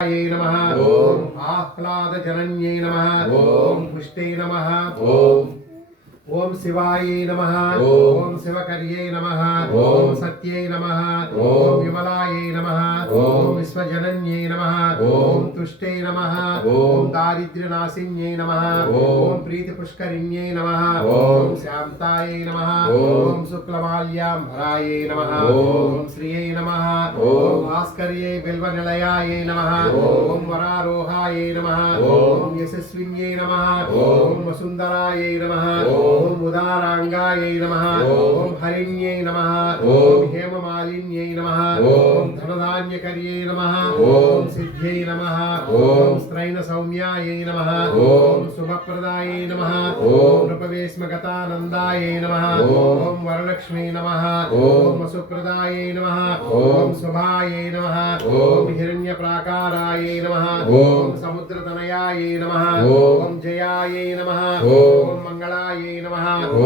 नमः ओम आह्लादजनन्यै नमः ओम पुष्टे नमः ओम शिवाय नमः ओम शिवकर्ये नमः ओम सत्ये नमः ओम विमलाय नमः ओम विश्वजनन्ये नमः ओम तुष्टे नमः ओम दारिद्र्यनाशिन्ये नमः ओम प्रीतिपुष्करिण्ये नमः ओम शान्ताय नमः ओम शुक्लमाल्याम्बराय नमः ओम श्रिये नमः ओम भास्कर्ये बिल्वनिलयाय नमः ओम वरारोहाय नमः ओम यशस्विन्ये नमः ओम वसुन्धराय नमः ओम उदारांगाय नमः ओम हरिण्ये नमः ओम हेममालिन्ये नमः ओम धनधान्यकर्ये नमः ओम सिद्ध्यै नमः ओम स्त्रैणसौम्याय नमः ओम शुभप्रदाय नमः ओम नृपवेश्मगतानन्दाय नमः ओम वरलक्ष्मी नमः ओम वसुप्रदाय नमः ओम शुभाय नमः ओम हिरण्यप्राकाराय नमः ओम समुद्रतनयाय नमः ओम जयाय नमः ओम मंगलाय नमः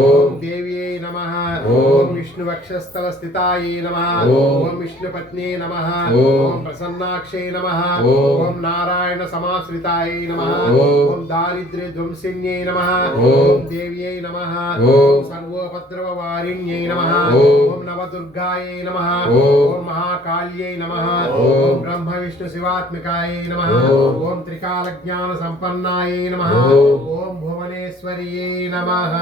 ओम देव्यै नमः ओम विष्णुवक्षस्थलस्थिताय नमः ओम विष्णुपत्न्यै नमः ओम प्रसन्नाक्षै नमः ओम नारायण समाश्रिताय नमः ओम दारिद्र्यध्वंसिन्यै नमः ओम देव्यै नमः ओम सर्वोपद्रववारिण्यै नमः ओम नवदुर्गायै नमः ओम महाकाल्यै नमः ओम ब्रह्म विष्णु शिवात्मिकायै नमः ओम त्रिकालज्ञानसम्पन्नायै नमः ओम भुवनेश्वर्यै नमः।